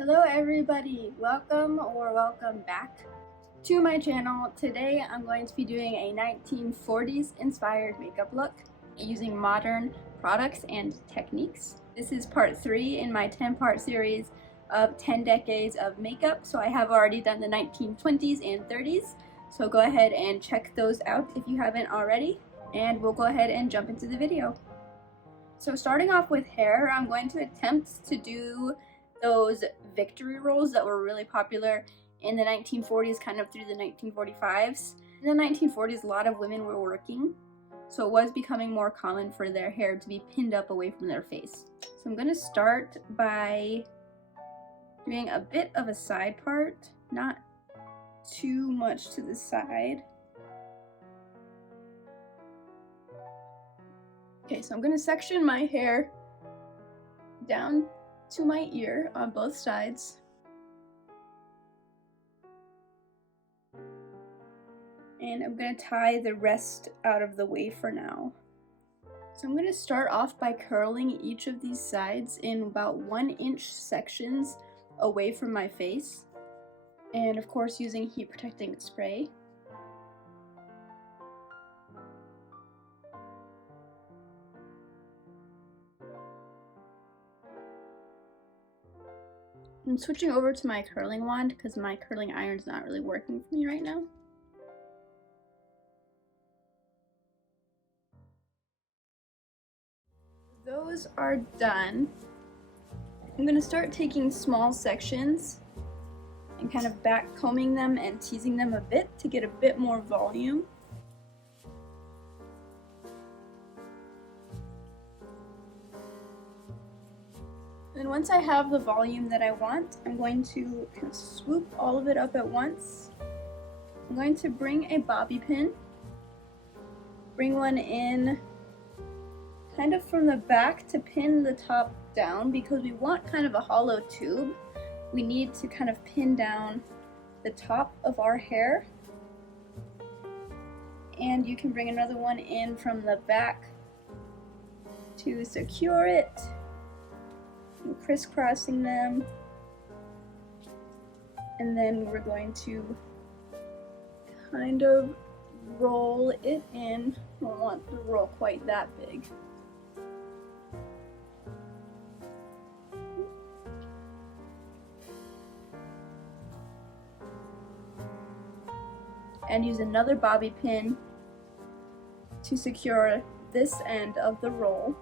Hello everybody, welcome back to my channel. Today I'm going to be doing a 1940s inspired makeup look using modern products and techniques. This is part 3 in my 10-part series of 10 decades of makeup. So I have already done the 1920s and 30s, so go ahead and check those out if you haven't already, and we'll go ahead and jump into the video. So starting off with hair, I'm going to attempt to do those victory rolls that were really popular in the 1940s, kind of through the 1945s. In the 1940s, a lot of women were working, so it was becoming more common for their hair to be pinned up away from their face. So I'm going to start by doing a bit of a side part, not too much to the side. Okay, so I'm going to section my hair down to my ear on both sides. And I'm going to tie the rest out of the way for now. So I'm going to start off by curling each of these sides in about 1-inch sections away from my face. And of course using heat protecting spray. I'm switching over to my curling wand because my curling iron's not really working for me right now. Those are done. I'm going to start taking small sections and kind of back combing them and teasing them a bit to get a bit more volume. And once I have the volume that I want, I'm going to kind of swoop all of it up at once. I'm going to bring a bobby pin, bring one in kind of from the back to pin the top down because we want kind of a hollow tube. We need to kind of pin down the top of our hair. And you can bring another one in from the back to secure it. Crisscrossing them, and then we're going to kind of roll it in. I don't want the roll quite that big. And use another bobby pin to secure this end of the roll.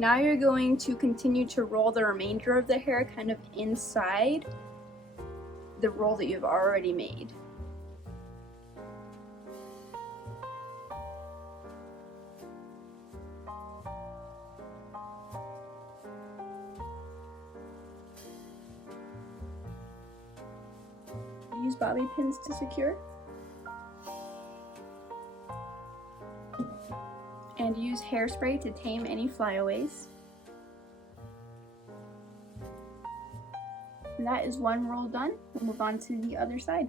Now you're going to continue to roll the remainder of the hair kind of inside the roll that you've already made. Use bobby pins to secure. And use hairspray to tame any flyaways. And that is one roll done. We'll move on to the other side.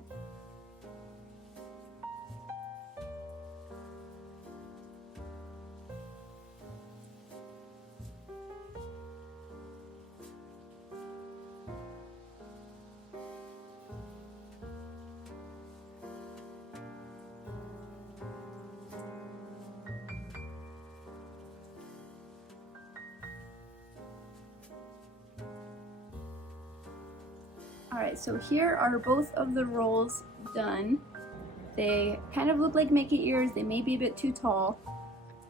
Alright, so here are both of the rolls done. They kind of look like Mickey ears, they may be a bit too tall,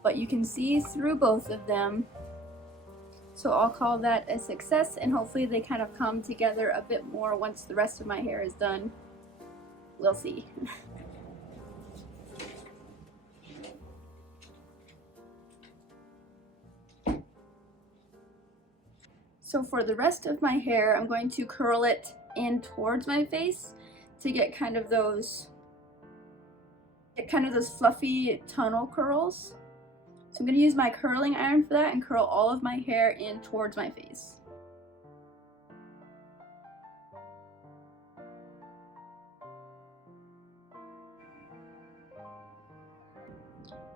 but you can see through both of them. So I'll call that a success, and hopefully they kind of come together a bit more once the rest of my hair is done. We'll see. So for the rest of my hair, I'm going to curl it in towards my face to get kind of those fluffy tunnel curls. So I'm going to use my curling iron for that and curl all of my hair in towards my face.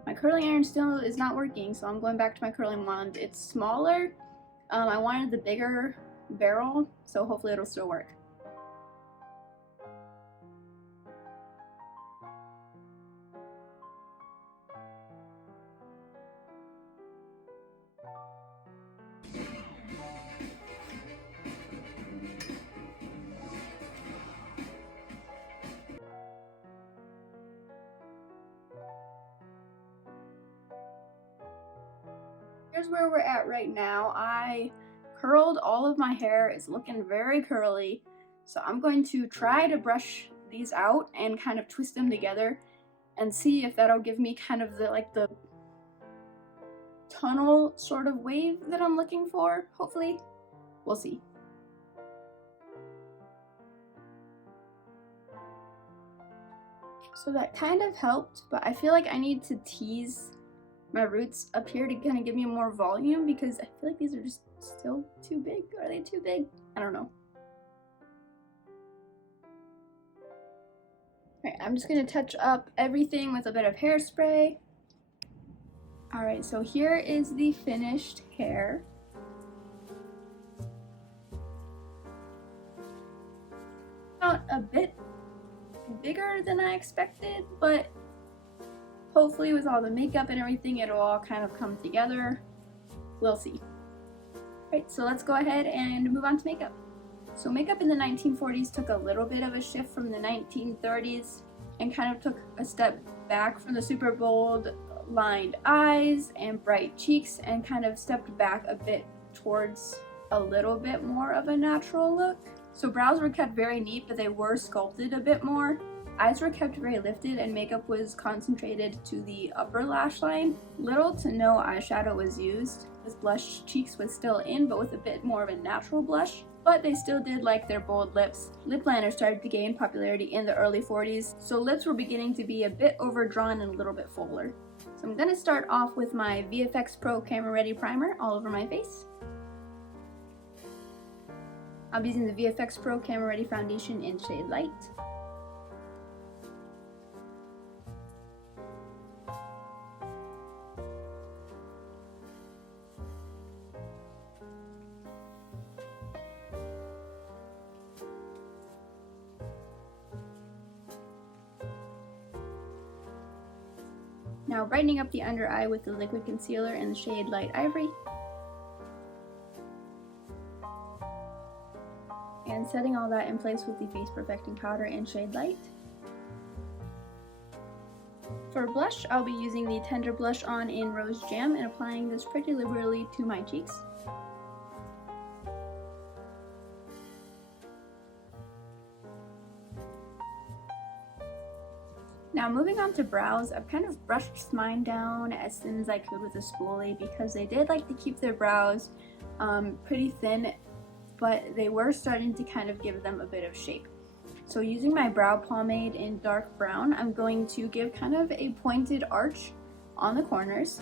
My curling iron still is not working, so I'm going back to my curling wand. It's smaller. I wanted the bigger barrel, so hopefully it'll still work. Here's where we're at right now. I curled all of my hair. It's looking very curly. So I'm going to try to brush these out and kind of twist them together and see if that'll give me kind of the tunnel sort of wave that I'm looking for, hopefully. We'll see. So that kind of helped, but I feel like I need to tease my roots up here to kind of give me more volume because I feel like these are just still too big. Are they too big? I don't know. Alright, I'm just going to touch up everything with a bit of hairspray. Alright, so here is the finished hair. Not a bit bigger than I expected, but hopefully with all the makeup and everything, it'll all kind of come together. We'll see. Alright, so let's go ahead and move on to makeup. So makeup in the 1940s took a little bit of a shift from the 1930s and kind of took a step back from the super bold lined eyes and bright cheeks and kind of stepped back a bit towards a little bit more of a natural look. So brows were kept very neat, but they were sculpted a bit more. Eyes were kept very lifted and makeup was concentrated to the upper lash line. Little to no eyeshadow was used. This blush cheeks was still in, but with a bit more of a natural blush. But they still did like their bold lips. Lip liner started to gain popularity in the early 40s, so lips were beginning to be a bit overdrawn and a little bit fuller. So I'm going to start off with my VFX Pro Camera Ready Primer all over my face. I'll be using the VFX Pro Camera Ready Foundation in shade Light. Now brightening up the under eye with the liquid concealer in the shade Light Ivory. And setting all that in place with the Face Perfecting Powder in shade Light. For blush, I'll be using the Tender Blush On in Rose Jam and applying this pretty liberally to my cheeks. Now moving on to brows, I've kind of brushed mine down as thin as I could with a spoolie because they did like to keep their brows pretty thin, but they were starting to kind of give them a bit of shape. So using my brow pomade in dark brown, I'm going to give kind of a pointed arch on the corners.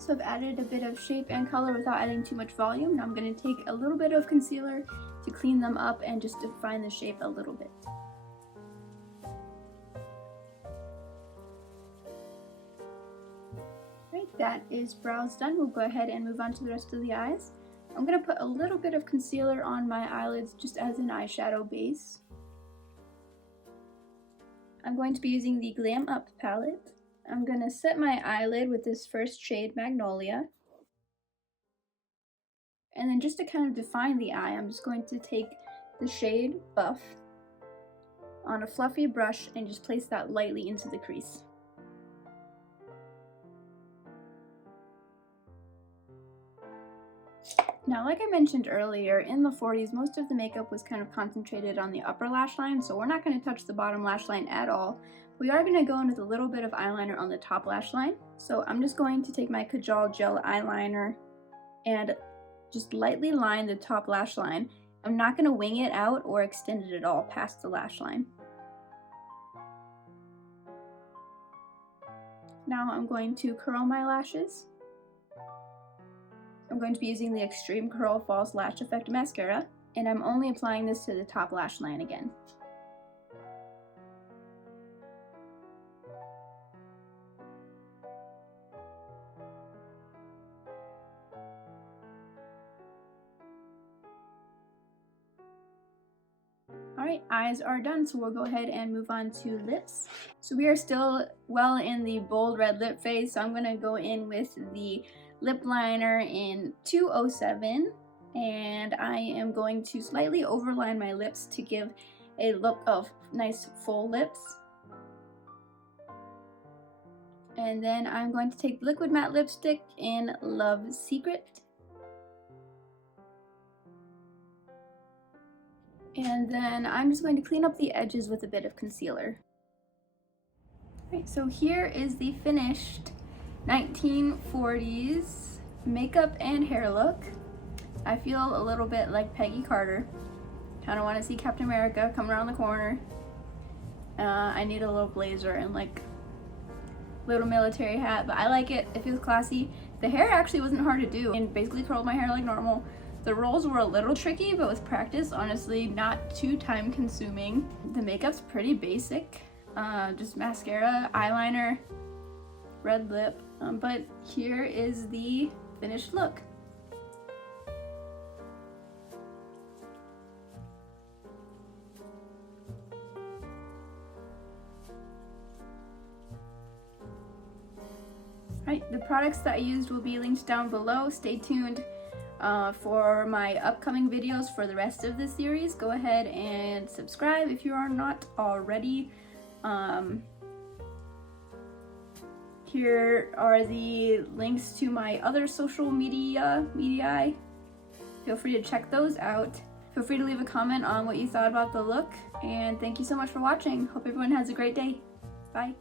So I've added a bit of shape and color without adding too much volume. Now I'm going to take a little bit of concealer to clean them up and just define the shape a little bit. Right, that is brows done. We'll go ahead and move on to the rest of the eyes. I'm going to put a little bit of concealer on my eyelids just as an eyeshadow base. I'm going to be using the Glam Up Palette. I'm going to set my eyelid with this first shade, Magnolia. And then just to kind of define the eye, I'm just going to take the shade Buff on a fluffy brush and just place that lightly into the crease. Now, like I mentioned earlier, in the 40s, most of the makeup was kind of concentrated on the upper lash line, so we're not going to touch the bottom lash line at all. We are going to go in with a little bit of eyeliner on the top lash line. So I'm just going to take my Kajal Gel Liner and just lightly line the top lash line. I'm not going to wing it out or extend it at all past the lash line. Now I'm going to curl my lashes. I'm going to be using the Extreme Curl False Lash Effect Mascara, and I'm only applying this to the top lash line again. Alright, eyes are done, so we'll go ahead and move on to lips. So we are still well in the bold red lip phase, so I'm going to go in with the lip liner in 207, and I am going to slightly overline my lips to give a look of nice full lips. And then I'm going to take Liquid Matte Lipstick in Love Secret. And then I'm just going to clean up the edges with a bit of concealer. Right, so here is the finished 1940s makeup and hair look. I feel a little bit like Peggy Carter. Kind of want to see Captain America come around the corner. I need a little blazer and like little military hat, but I like it. It feels classy. The hair actually wasn't hard to do and basically curled my hair like normal. The rolls were a little tricky, but with practice, honestly, not too time consuming. The makeup's pretty basic. Just mascara, eyeliner, red lip, but here is the finished look. Right, the products that I used will be linked down below. Stay tuned for my upcoming videos for the rest of the series. Go ahead and subscribe if you are not already. Here are the links to my other social media. Feel free to check those out. Feel free to leave a comment on what you thought about the look, and thank you so much for watching. Hope everyone has a great day. Bye.